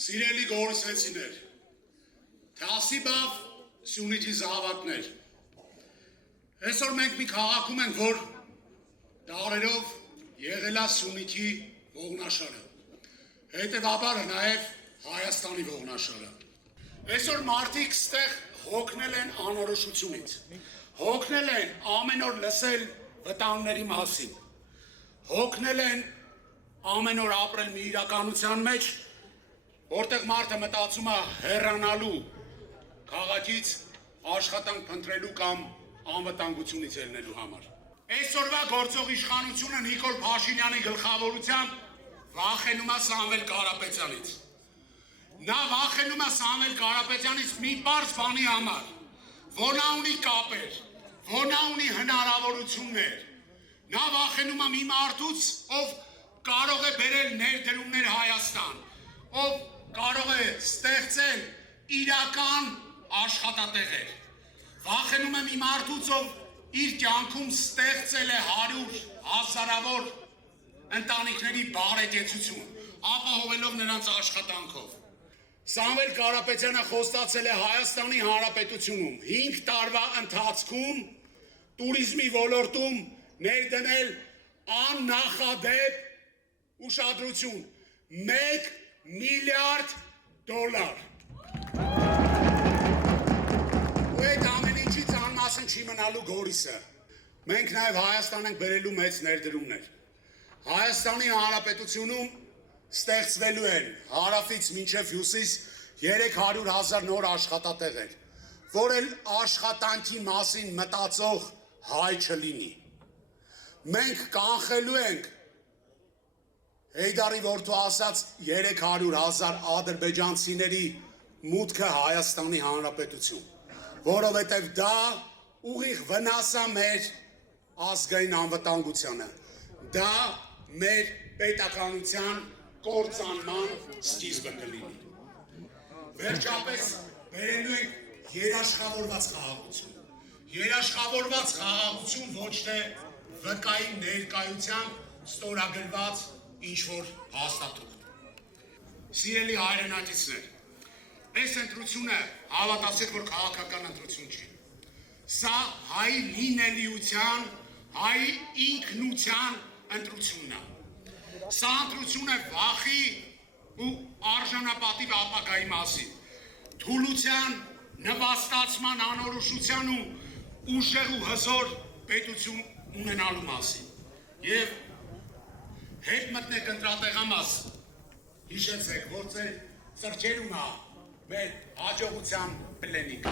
Սիրելի գորսվեցիներ, թասիբավ Սյունիքի զավակներ, այսօր մենք մի քաղաքում ենք, որ դարերով եղել է Սյունիքի ողնաշարը, հետևաբար նաև Հայաստանի ողնաշարը։ Այսօր մարդիկ ստեղ հոգնել են անորոշությունից, հոգնել են ամեն օր լսել վտանգների մասին, հոգնել են ամեն օր ապրել մի իրականության մեջ, որտեղ մարդը մտածում է հեռանալու քաղաքից, աշխատանք փնտրելու կամ անվտանգությունից ելնելու համար։ Այսօրվա գործող իշխանությունը Նիկոլ Փաշինյանի գլխավորությամբ վախենում է Սամվել Կարապետյանից։ Նա վախենում է Սամվել Կարապետյանից մի պարզ բանի համար, որ նա ունի կապեր, որ նա ունի հնարավորություններ։ Նա վախենում է մի մարդուց, ով կարող է բերել ներդրումներ Հայաստան, ով կարող է ստեղծել իրական աշխատատեղեր։ Վախենում է մի մարդուց, ով իր կյանքում ստեղծել է 100 հազարավոր ընտանիքների բարեկեցություն, ապահովելով նրանց աշխատանքով։ Սամվել Կարապետյանը խոստացել է Հայաստանի Հանրապետությունում 5 տարվա ընթացքում տուրիզմի ոլորտում ներդնել աննախադեպ ուշադրություն 1 միլիարդ դոլար։ Ու այդ ամեն ինչից անմասն չի մնալու Գորիսը։ Մենք նաև Հայաստան ենք բերելու մեծ ներդրումներ։ Հայաստանի Հանրապետությունում ստեղծվելու են հարավից մինչև հյուսիս 300,000 նոր աշխատատեղեր, որ էլ աշխատանքի մասին մտածող հայ չլինի։ Մենք կանխելու ենք Հեյդարի որդու ասած 300,000 ադրբեջանցիների մուտքը Հայաստանի Հանրապետություն, որովհետև դա ուղիղ վնաս է մեր ազգային անվտանգությանը, դա մեր պետականության կործանման սկիզբը կլինի։ Վերջապես բերելու ենք երաշխավորված խաղաղություն։ Երաշխավորված խաղաղություն ոչ թե վկայի ներկայությամբ ստորագրված ինչ-որ հաստատում։ Սիրելի հայրենակիցներ, այս ընտրությունը հավատացեք, որ քաղաքական ընտրություն չի։ Սա հայ լինելիության, հայ ինքնության ընտրությունն է։ Սա ընտրություն է վախի ու արժանապատիվ ապագայի մասին, թուլության, նվաստացման, անորոշության ու ուժեղ ու հզոր պետություն ունենալու մասին։ Եվ հետ մտնեք ընտրատեղամաս, հիշեցեք, որ ձեր ծրջերում է մեր հաջողության պլենիկ։